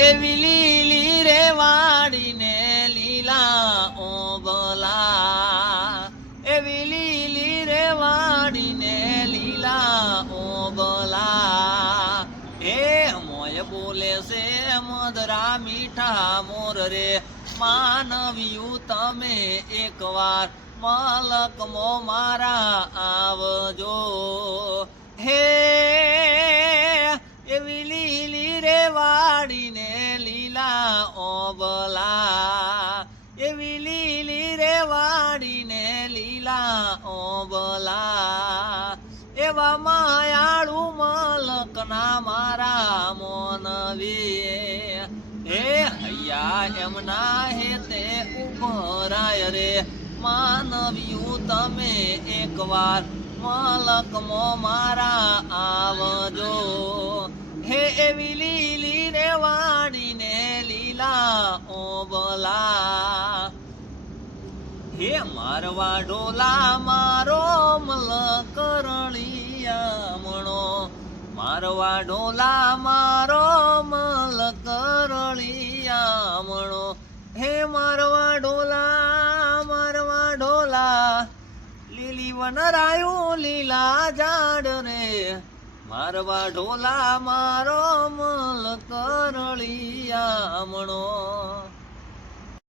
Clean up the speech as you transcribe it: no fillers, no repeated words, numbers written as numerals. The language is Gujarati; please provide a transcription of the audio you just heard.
એવી લીલી રે વાડીને લીલા ઓબલા એવી લીલી રે વાડીને લીલા ઓબલા હે મોય બોલે છે મધરા મીઠા મોર રે માનવ્યું તમે એકવાર મલકમો મારા આવજો હે એવી લીલી રે વાડીને લીલા ઓબલા એવી લીલી રે વાડીને લીલા ઓબલા એવા માયાળુ મલકના મારા મોનવી હે હૈયા એમના હેતે ઉભરાય રે માનવ્યું તમે એકવાર મલકમો મારા આવજો હે એવી લીલી રે વાડીને લીલા ઓબલા હે મારવા ઢોલા મારો મલકરળિયામણો મારવા ઢોલા મારો મલકરળિયામણો હે મારવા ઢોલા લીલી વનરાયું લીલા ઝાડ રે મારવા ઢોલા મારો મલકરળિયામણો